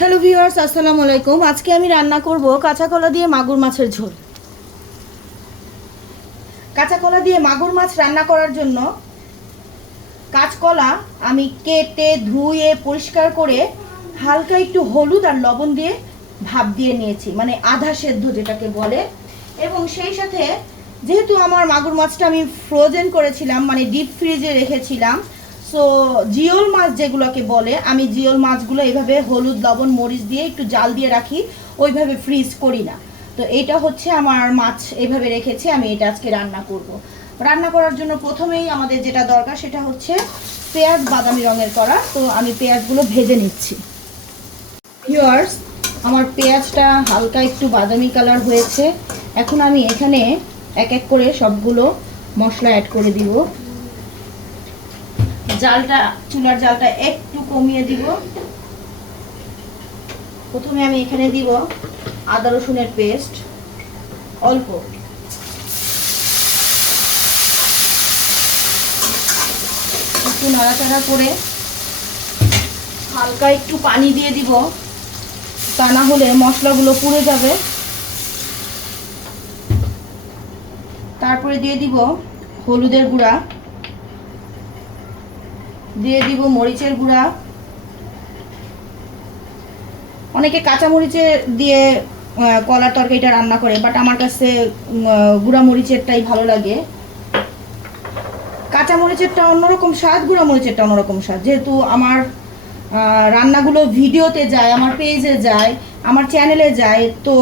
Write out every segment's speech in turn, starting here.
Hello viewers, আসসালামু আলাইকুম। আজকে আমি রান্না করব কাঁচা কলা দিয়ে মাগুর মাছের ঝোল। কাঁচা কলা দিয়ে মাগুর মাছ রান্না করার জন্য কাঁচকলা আমি কেটে ধুয়ে পরিষ্কার করে হালকা একটু হলুদ আর লবণ দিয়ে ভাপ দিয়ে নিয়েছি, মানে আধা সেদ্ধ যেটাকে বলে। এবং সেই সাথে যেহেতু আমার মাগুর মাছটা আমি ফ্রোজেন করেছিলাম, মানে ডিপ ফ্রিজে রেখেছিলাম, সো জিওল মাছ যেগুলোকে বলে, আমি জিওল মাছগুলো এইভাবে হলুদ লবণ মরিচ দিয়ে একটু জাল দিয়ে রাখি, ওইভাবে ফ্রিজ করি না। তো এটা হচ্ছে আমার মাছ এইভাবে রেখেছি, আমি এটা আজকে রান্না করব। রান্না করার জন্য প্রথমেই আমাদের যেটা দরকার সেটা হচ্ছে পেঁয়াজ বাদামি রঙের করা। তো আমি পেঁয়াজগুলো ভেজে নিচ্ছি। ভিউয়ার্স, আমার পেঁয়াজটা হালকা একটু বাদামি কালার হয়েছে। এখন আমি এখানে এক এক করে সবগুলো মশলা অ্যাড করে দিব। জালটা, চুলার জালটা একটু কমিয়ে দিব। প্রথমে আমি এখানে দিব আদা রসুনের পেস্ট অল্প, একটু নাড়াচাড়া করে হালকা একটু পানি দিয়ে দিব, তা না হলে মশলাগুলো পুড়ে যাবে। তারপরে দিয়ে দিব হলুদের গুঁড়া, দিয়ে দিব মরিচের গুঁড়া। অনেকে কাঁচা মরিচে দিয়ে কলার তরকারিটা রান্না করে, বাট আমার কাছে গুঁড়া মরিচেরটাই ভালো লাগে। কাঁচা মরিচেরটা অন্যরকম স্বাদ, গুঁড়া মরিচেরটা অন্যরকম স্বাদ। যেহেতু আমার রান্নাগুলো ভিডিওতে যায়, আমার পেজে যায়, আমার চ্যানেলে যায়, তো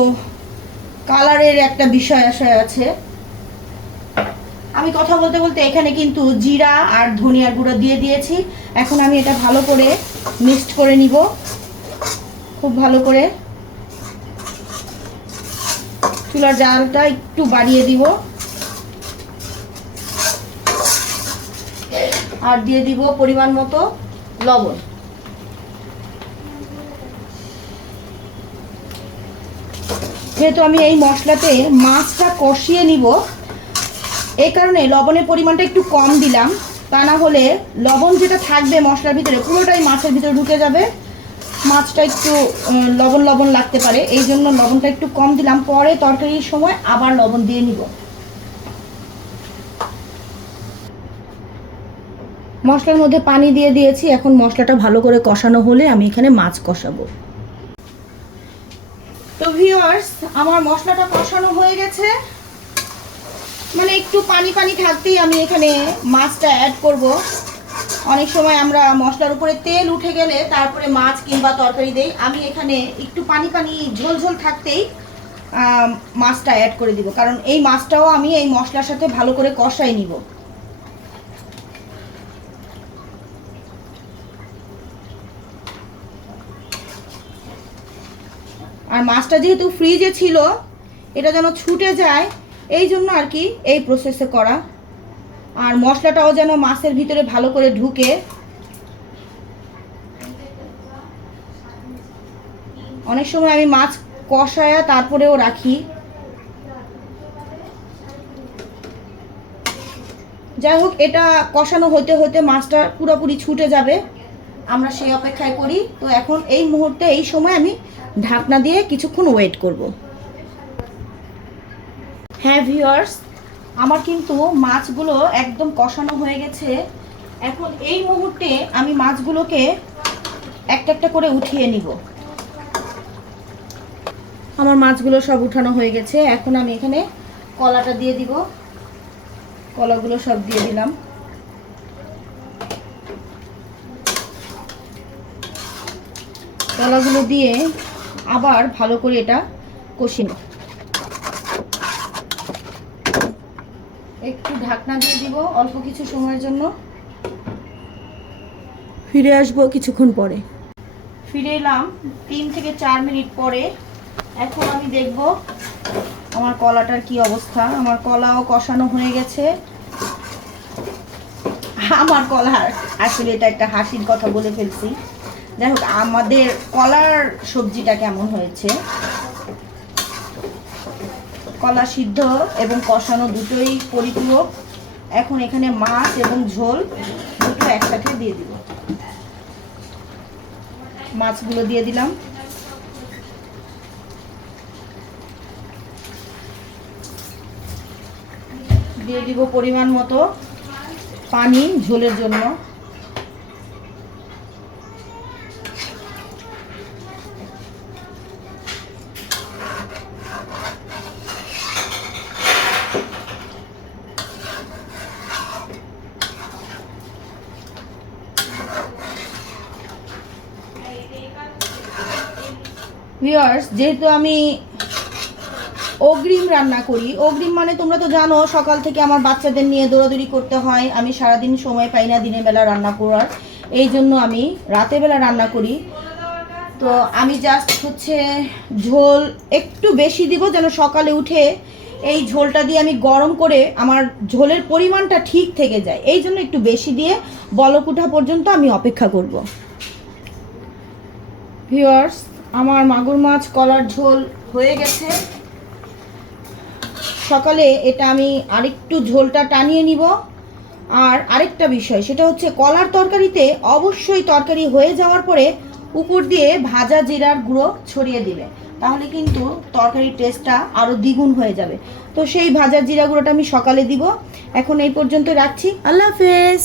কালারের একটা বিষয় আশয় আছে। আমি কথা বলতে বলতে এখানে কিন্তু জিরা আর ধনিয়ার গুঁড়ো দিয়ে দিয়েছি। এখন আমি এটা ভালো করে মিক্সড করে নিব, খুব ভালো করে। চুলার জালটা একটু বাড়িয়ে দিব আর দিয়ে দিব পরিমাণ মতো লবণ। যেহেতু আমি এই মশলাতে মাছটা কষিয়ে নিব, এই কারণে লবণের পরিমাণটা একটু কম দিলাম। তা না হলে লবণ যেটা থাকবে মশলার ভিতরে পুরোটাই মাছের ভিতরে ঢুকে যাবে, মাছটা একটু লবণ লবণ লাগতে পারে। এই জন্য লবণটা একটু কম দিলাম, পরে তরকারির সময় আবার লবণ দিয়ে নিব। মশলার মধ্যে পানি দিয়ে দিয়েছি। এখন মশলাটা ভালো করে কষানো হলে আমি এখানে মাছ কষাবো। তো ভিউয়ার্স, আমার মশলাটা কষানো হয়ে গেছে, মানে একটু পানি পানি থাকতেই আমি এখানে মাছটা অ্যাড করব। অনেক সময় আমরা মশলার উপরে তেল উঠে গেলে তারপরে মাছ কিংবা তরকারি দেই, আমি এখানে একটু পানি পানি ঝোল ঝোল থাকতেই মাছটা অ্যাড করে দিব, কারণ এই মাছটাও আমি এই মশলার সাথে ভালো করে কষাই নিব। আর মাছটা যেহেতু ফ্রিজে ছিল, এটা যেন ছুটে যায় এই জন্য আর কি এই প্রসেসে করা। আর মশলাটাও যেন মাছের ভিতরে ভালো করে ঢুকে। অনেক সময় আমি মাছ কষায়া তারপরেও রাখি। যাই হোক, এটা কষানো হতে হতে মাছটা পুরোপুরি ছুটে যাবে, আমরা সেই অপেক্ষায় করি। তো এখন এই মুহূর্তে এই সময় আমি ঢাকনা দিয়ে কিছুক্ষণ ওয়েট করব। হ্যাঁ ভিউয়ার্স, আমার কিন্তু মাছগুলো একদম কষানো হয়ে গেছে। এখন এই মুহূর্তে আমি মাছগুলোকে একটা একটা করে উঠিয়ে নিব। আমার মাছগুলো সব উঠানো হয়ে গেছে। এখন আমি এখানে কলাটা দিয়ে দিব। কলাগুলো সব দিয়ে দিলাম। কলাগুলো দিয়ে আবার ভালো করে এটা কষিয়ে নেব। একটু ঢাকনা দিয়ে দিব অল্প কিছু সময়ের জন্য। ফিরে আসবো কিছুক্ষণ পরে। ফিরে এলাম 3 থেকে 4 মিনিট পরে। এখন আমি দেখব আমার কলাটার কি অবস্থা। আমার কলাও কষানো হয়ে গেছে। আমার কলার আসলে এটা একটা হাসির কথা বলে ফেলছি। যাই হোক, আমাদের কলার সবজিটা কেমন হয়েছে। কলা সিদ্ধ এবং কষানো দুটোই পরিপূরক। এখন এখানে মাছ এবং ঝোল দুটো একসাথে দিয়ে দিব। মাছগুলো দিয়ে দিলাম। দিয়ে দিব পরিমাণ মতো পানি ঝোলের জন্য। ভিউয়ার্স, যেহেতু আমি অগ্রিম রান্না করি, অগ্রিম মানে তোমরা তো জানো সকাল থেকে আমার বাচ্চাদের নিয়ে দৌড়াদৌড়ি করতে হয়, আমি সারাদিন সময় পাই না দিনের বেলা রান্না করার, এই জন্য আমি রাতের বেলা রান্না করি। তো আমি জাস্ট হচ্ছে ঝোল একটু বেশি দিব যেন সকালে উঠে এই ঝোলটা দিয়ে আমি গরম করে আমার ঝোলের পরিমাণটা ঠিক থেকে যায়, এই জন্য একটু বেশি দিয়ে বলক ওঠা পর্যন্ত আমি অপেক্ষা করব। ভিউয়ার্স, আমার মাগুর মাছ কলার ঝোল হয়ে গেছে। সকালে এটা আমি আরেকটু ঝোলটা টানিয়ে নিব। আর আরেকটা বিষয়, সেটা হচ্ছে কলার তরকারিতে অবশ্যই তরকারি হয়ে যাওয়ার পরে উপর দিয়ে ভাজা জিরার গুঁড়ো ছড়িয়ে দিবে, তাহলে কিন্তু তরকারির টেস্টটা আরও দ্বিগুণ হয়ে যাবে। তো সেই ভাজা জিরা গুঁড়োটা আমি সকালে দিব। এখন এই পর্যন্ত রাখছি, আল্লাহ হাফেজ।